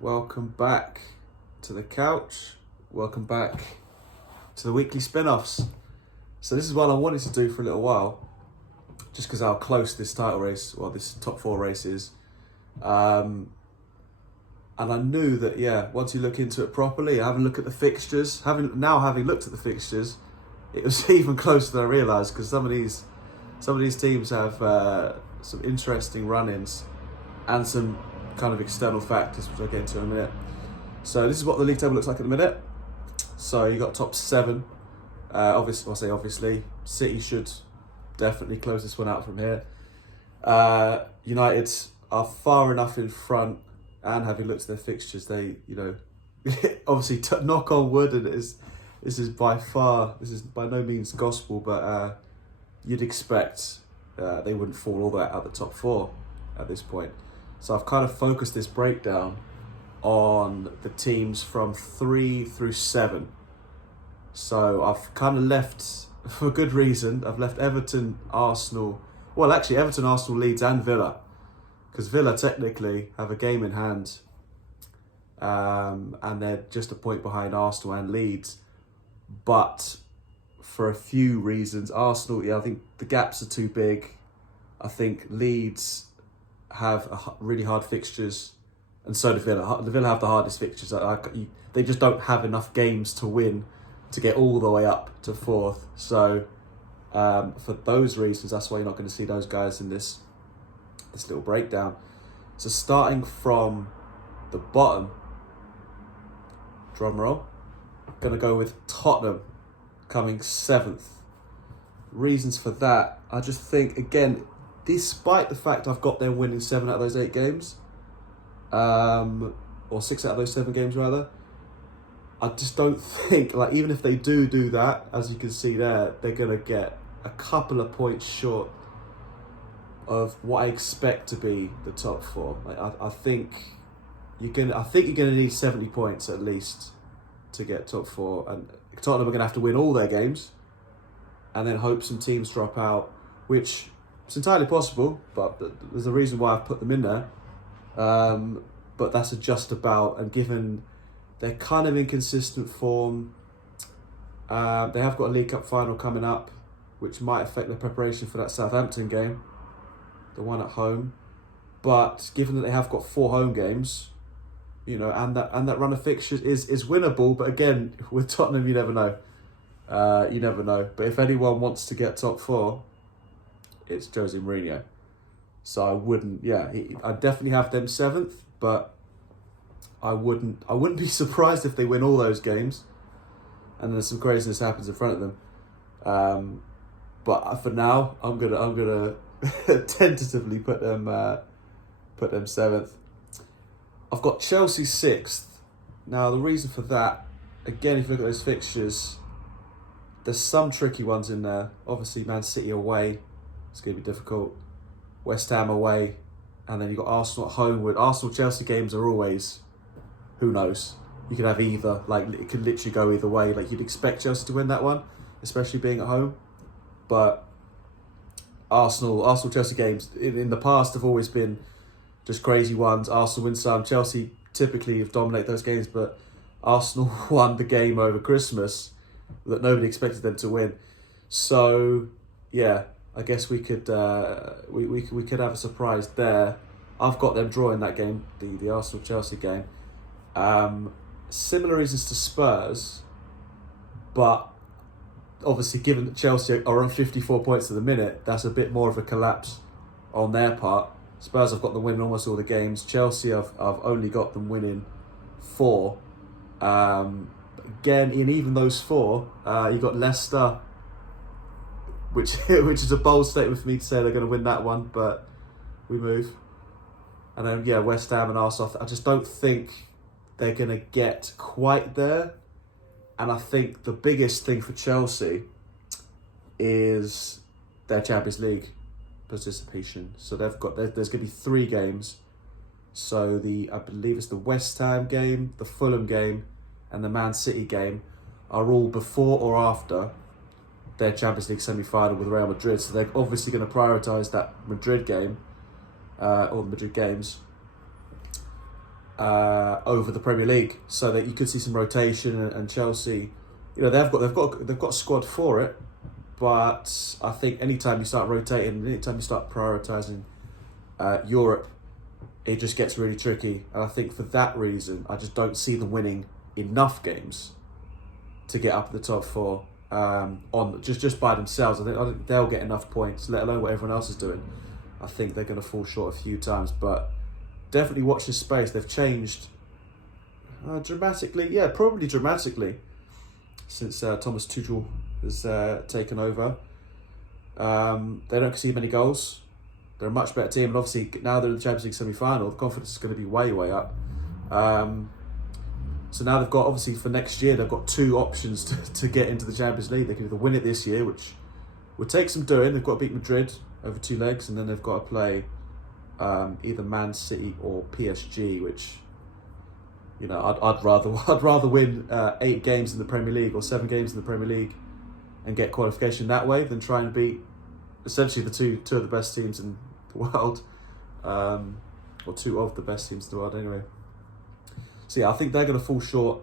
welcome back to the couch. Welcome back to the weekly spin-offs. So this is what I wanted to do for a little while, just because how close this title race, well, this top four race is. And I knew that, once you look into it properly, having a look at the fixtures, having looked at the fixtures, it was even closer than I realised, because some of these teams have some interesting run-ins and some kind of external factors, which I'll get into in a minute. So this is what the league table looks like at the minute. So you got top seven. Obviously, City should definitely close this one out from here. United are far enough in front, and having looked at their fixtures, they, obviously knock on wood, and this is by no means gospel, but you'd expect they wouldn't fall all the way out the top four at this point. So I've kind of focused this breakdown on the teams from 3 through 7. So I've kind of left, for good reason, I've left Everton, Arsenal, Leeds and Villa. Because Villa technically have a game in hand, and they're just a point behind Arsenal and Leeds. But for a few reasons, Arsenal, I think the gaps are too big. I think Leeds have really hard fixtures, and so do Villa. Villa have the hardest fixtures. They just don't have enough games to win to get all the way up to fourth. So for those reasons, that's why you're not going to see those guys in this little breakdown. So starting from the bottom, drum roll, going to go with Tottenham coming 7th. Reasons for that, I just think, again, despite the fact I've got them winning 7 out of those 8 games, or 6 out of those 7 games rather, I just don't think, even if they do that, as you can see there, they're going to get a couple of points short of what I expect to be the top 4. I think you're going to need 70 points at least to get top 4, and Tottenham are going to have to win all their games and then hope some teams drop out, which it's entirely possible, but there's a reason why I've put them in there. But that's just about, and given their kind of inconsistent form, they have got a League Cup final coming up, which might affect their preparation for that Southampton game, the one at home. But given that they have got 4 home games, and that run of fixtures is winnable. But again, with Tottenham, you never know. You never know. But if anyone wants to get top 4, it's Jose Mourinho. So I wouldn't. I definitely have them 7th, but I wouldn't be surprised if they win all those games, and then some craziness happens in front of them. But for now, I'm gonna tentatively put them 7th. I've got Chelsea 6th. Now the reason for that, again, if you look at those fixtures, there's some tricky ones in there. Obviously, Man City away, it's going to be difficult. West Ham away, and then you've got Arsenal at home. With Arsenal-Chelsea games are always, who knows? You could have either, it could literally go either way. You'd expect Chelsea to win that one, especially being at home. But Arsenal-Chelsea games in the past have always been just crazy ones. Arsenal win some. Chelsea typically have dominated those games, but Arsenal won the game over Christmas that nobody expected them to win. So, I guess we could we could have a surprise there. I've got them drawing that game, the Arsenal-Chelsea game. Similar reasons to Spurs, but obviously given that Chelsea are on 54 points at the minute, that's a bit more of a collapse on their part. Spurs have got them winning almost all the games. Chelsea I've only got them winning 4. Again, in even those 4, you got Leicester, which is a bold statement for me to say they're going to win that one, but we move. And then West Ham and Arsenal, I just don't think they're going to get quite there. And I think the biggest thing for Chelsea is their Champions League participation. So there's going to be 3 games. So I believe it's the West Ham game, the Fulham game, and the Man City game are all before or after their Champions League semi-final with Real Madrid. So they're obviously going to prioritise that Madrid game, or the Madrid games. over the Premier League, so that you could see some rotation. And Chelsea, they've got a squad for it, but I think anytime you start rotating, anytime you start prioritising Europe, it just gets really tricky. And I think for that reason, I just don't see them winning enough games to get up at the top four on just by themselves. I think they'll get enough points, let alone what everyone else is doing. I think they're going to fall short a few times, but definitely watch this space. They've changed dramatically, probably dramatically, since Thomas Tuchel has taken over. They don't concede many goals. They're a much better team, and obviously now they're in the Champions League semi-final, the confidence is going to be way, way up. So now they've got, obviously for next year, they've got two options to get into the Champions League. They can either win it this year, which would take some doing. They've got to beat Madrid over 2 legs, and then they've got to play either Man City or PSG, which, I'd rather win 8 games in the Premier League or 7 games in the Premier League and get qualification that way than try and beat essentially the two of the best teams in the world, or 2 of the best teams in the world anyway. So yeah, I think they're going to fall short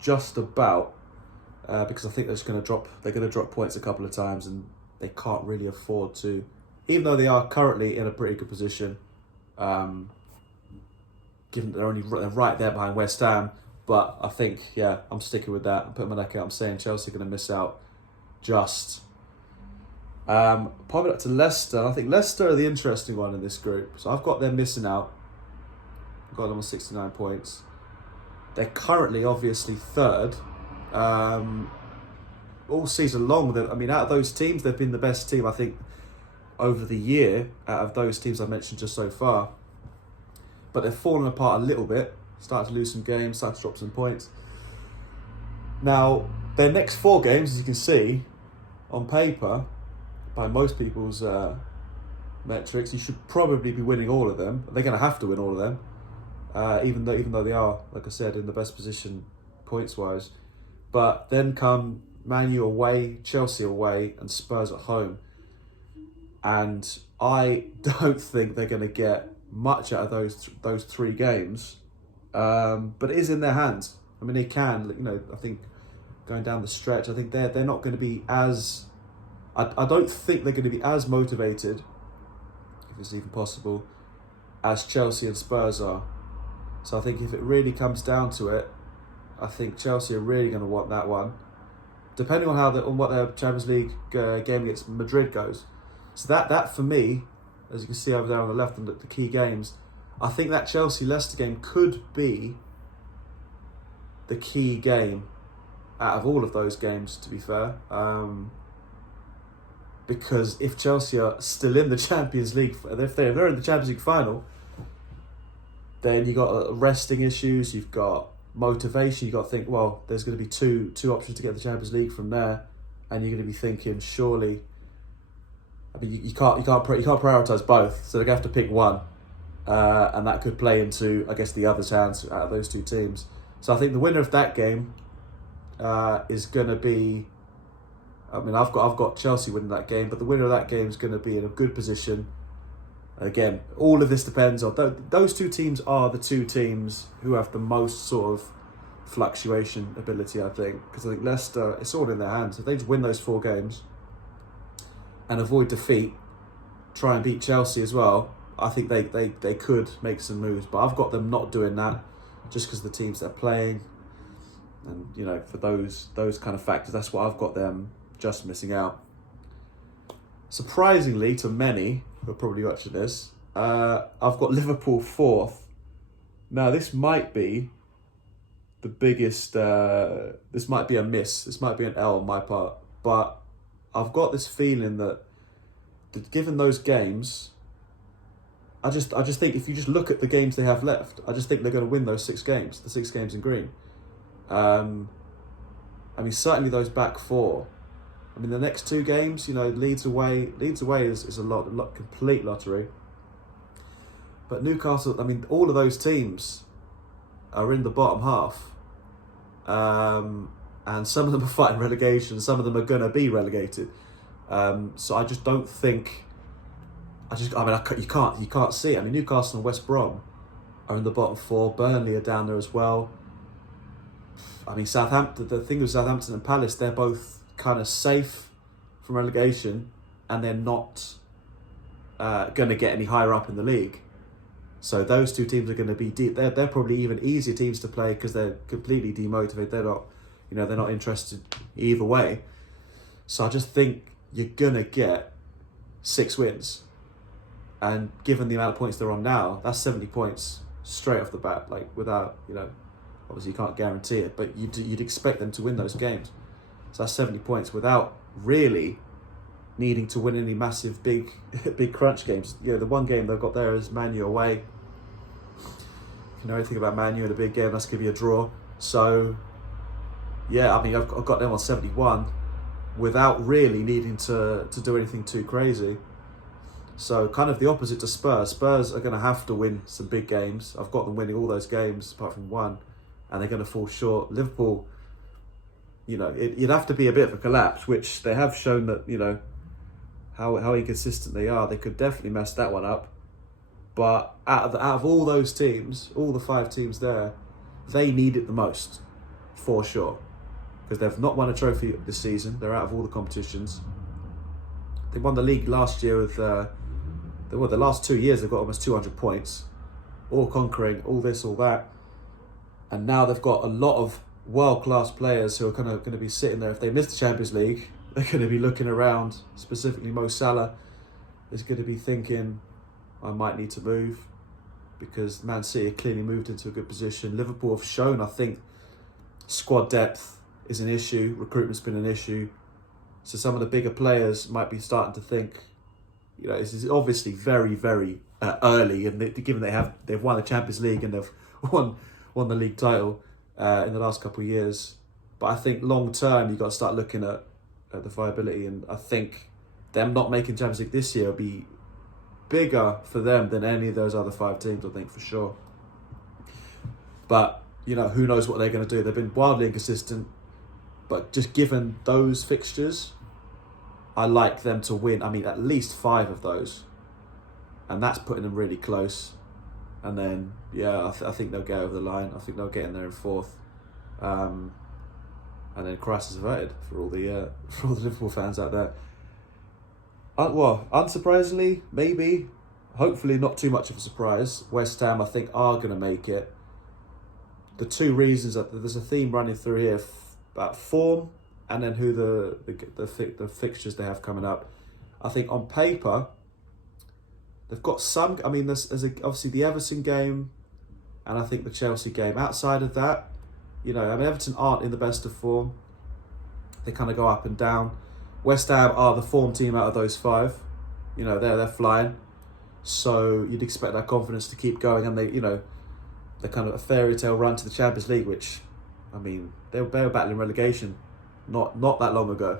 just about because I think they're going to drop points a couple of times, and they can't really afford to, even though they are currently in a pretty good position. Given that they're right there behind West Ham, but I think I'm sticking with that. I'm putting my neck out. I'm saying Chelsea are going to miss out. Just popping up to Leicester. I think Leicester are the interesting one in this group. So I've got them missing out. I've got them on 69 points. They're currently obviously third. All season long, out of those teams, they've been the best team, I think, over the year, out of those teams I've mentioned just so far. But they've fallen apart a little bit, started to lose some games, started to drop some points. Now, their next 4 games, as you can see, on paper, by most people's metrics, you should probably be winning all of them. They're going to have to win all of them. Even though they are, like I said, in the best position points-wise. But then come Man U away, Chelsea away, and Spurs at home. And I don't think they're going to get much out of those 3 games. But it is in their hands. They can, I think, going down the stretch, I think they're not going to be as... I don't think they're going to be as motivated, if it's even possible, as Chelsea and Spurs are. So I think if it really comes down to it, I think Chelsea are really going to want that one, depending on on what their Champions League game against Madrid goes. So that for me, as you can see over there on the left, and the key games, I think that Chelsea-Leicester game could be the key game out of all of those games, to be fair. Because if Chelsea are still in the Champions League, if they're in the Champions League final, then you've got resting issues, you've got motivation, you've got to think, well, there's going to be two options to get the Champions League from there, and you're going to be thinking, surely, you can't prioritise both, so they're going to have to pick one, and that could play into, I guess, the other's hands out of those 2 teams. So I think the winner of that game is going to be... I've got Chelsea winning that game, but the winner of that game is going to be in a good position. Again, all of this depends on... Those 2 teams are the 2 teams who have the most sort of fluctuation ability, I think. Because I think Leicester, it's all in their hands. If they just win those 4 games and avoid defeat, try and beat Chelsea as well, I think they could make some moves. But I've got them not doing that just because of the teams they're playing. And, for those kind of factors, that's what I've got them just missing out. Surprisingly to many who are probably watching this, I've got Liverpool 4th. Now this might be the biggest, this might be a miss, this might be an L on my part, but I've got this feeling that given those games, I just think if you just look at the games they have left, I just think they're going to win those 6 games, the 6 games in green. Certainly those back 4. The next 2 games, Leeds away is a complete lottery. But Newcastle, all of those teams are in the bottom half. And some of them are fighting relegation, some of them are going to be relegated. So I just don't think... you can't see it. Newcastle and West Brom are in the bottom four. Burnley are down there as well. I mean, Southampton. The thing with Southampton and Palace, they're both kind of safe from relegation, and they're not going to get any higher up in the league. So those two teams are going to be deep. They're probably even easier teams to play because they're completely demotivated. They're not, they're not interested either way. So I just think you're going to get 6 wins. And given the amount of points they're on now, that's 70 points straight off the bat. Like without, obviously you can't guarantee it, but you'd expect them to win those games. So that's 70 points without really needing to win any massive big crunch games. The one game they've got there is Man U away. If you know anything about Man U in a big game, that's going to be a draw. So, yeah, I mean, I've got them on 71 without really needing to do anything too crazy. So, kind of the opposite to Spurs. Spurs are going to have to win some big games. I've got them winning all those games apart from one, and they're going to fall short. Liverpool, it'd have to be a bit of a collapse, which they have shown that, how inconsistent they are. They could definitely mess that one up. But out of all those teams, all the 5 teams there, they need it the most, for sure. Because they've not won a trophy this season. They're out of all the competitions. They won the league last year with, the last 2 years they've got almost 200 points. All conquering, all this, all that. And now they've got a lot of world-class players who are kind of going to be sitting there. If they miss the Champions League, they're going to be looking around, specifically Mo Salah is going to be thinking, I might need to move, because Man City have clearly moved into a good position. Liverpool have shown, I think, squad depth is an issue, recruitment's been an issue. So some of the bigger players might be starting to think, this is obviously very, very early, and given they've won the Champions League and they've won the league title in the last couple of years. But I think long term, you've got to start looking at the viability, and I think them not making Champions League this year will be bigger for them than any of those other 5 teams, I think, for sure. But, who knows what they're going to do. They've been wildly inconsistent, but just given those fixtures, I like them to win, at least 5 of those, and that's putting them really close. And then, I think they'll get over the line. I think they'll get in there in 4th. And then crisis averted for all the Liverpool fans out there. Unsurprisingly, maybe, hopefully not too much of a surprise, West Ham, I think, are going to make it. The 2 reasons that there's a theme running through here about form and then who the fixtures they have coming up. I think on paper, they've got some. There's obviously the Everton game, and I think the Chelsea game. Outside of that, Everton aren't in the best of form. They kind of go up and down. West Ham are the form team out of those 5. They're flying. So you'd expect that confidence to keep going, and they're kind of a fairy tale run to the Champions League, which, they were battling relegation not that long ago.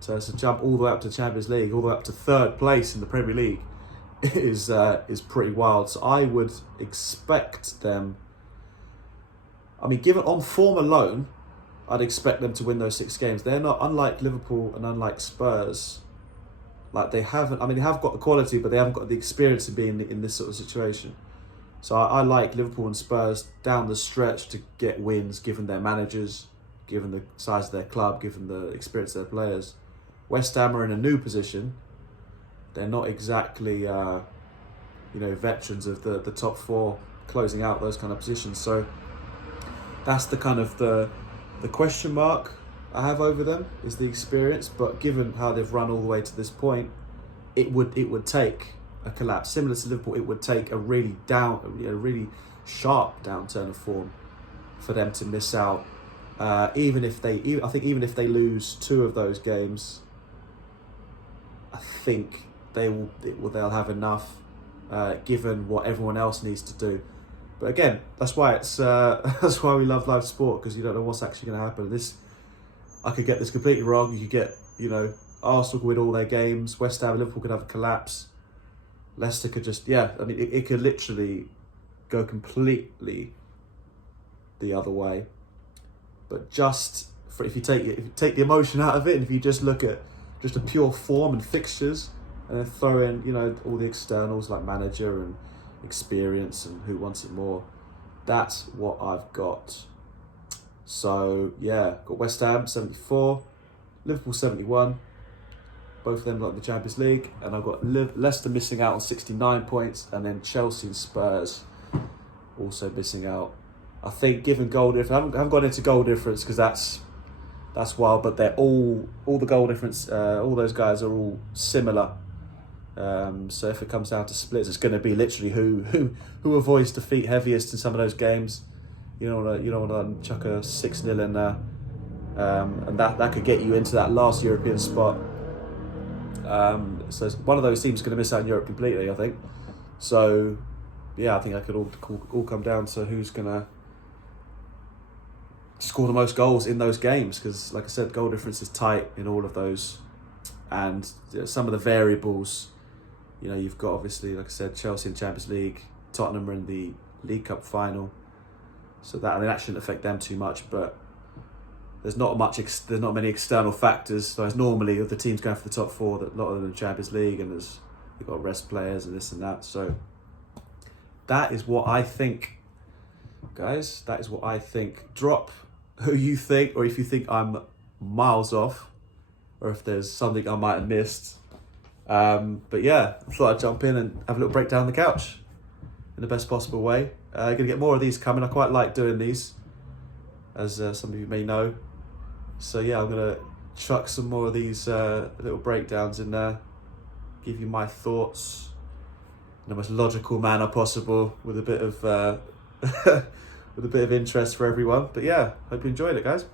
So to jump all the way up to the Champions League, all the way up to 3rd place in the Premier League, is pretty wild. So I would expect them. Given on form alone, I'd expect them to win those 6 games. They're not, unlike Liverpool and unlike Spurs, like they haven't. They have got the quality, but they haven't got the experience of being in this sort of situation. So I like Liverpool and Spurs down the stretch to get wins, given their managers, given the size of their club, given the experience of their players. West Ham are in a new position. They're not exactly, veterans of the top 4 closing out those kind of positions. So that's the kind of the question mark I have over them, is the experience. But given how they've run all the way to this point, it would take a collapse similar to Liverpool. It would take a really really sharp downturn of form for them to miss out. Even if they lose 2 of those games, I think they'll have enough, given what everyone else needs to do. But again, that's why that's why we love live sport, because you don't know what's actually going to happen. I could get this completely wrong. You could get, Arsenal could win all their games. West Ham and Liverpool could have a collapse. Leicester could just, it could literally go completely the other way. But if you take the emotion out of it, and if you just look at just a pure form and fixtures, and then throw in, all the externals like manager and experience and who wants it more. That's what I've got. So yeah, got West Ham 74, Liverpool 71. Both of them like the Champions League, and I've got Leicester missing out on 69 points, and then Chelsea and Spurs also missing out. I think given goal difference, I haven't gone into goal difference because that's wild, but they're all the goal difference. All those guys are all similar. So if it comes down to splits, it's going to be literally who avoids defeat heaviest in some of those games. You don't want to chuck a 6-0 in there, and that could get you into that last European spot. So one of those teams is going to miss out in Europe completely, I think. So yeah, I think that could all come down to who's going to score the most goals in those games, because like I said, goal difference is tight in all of those, and some of the variables, you've got obviously, like I said, Chelsea in Champions League, Tottenham are in the League Cup final, so that shouldn't affect them too much, but there's not many external factors. There's normally of the teams going for the top four, that a lot of them in the Champions League, and they've got rest players and this and that. So that is what I think, guys. That is what I think. Drop who you think, or if you think I'm miles off, or if there's something I might have missed. But yeah, I thought I'd jump in and have a little breakdown on the couch in the best possible way. Going to get more of these coming. I quite like doing these, as some of you may know. So yeah, I'm going to chuck some more of these little breakdowns in there, give you my thoughts in the most logical manner possible, with a bit of with a bit of interest for everyone. But yeah, hope you enjoyed it, guys.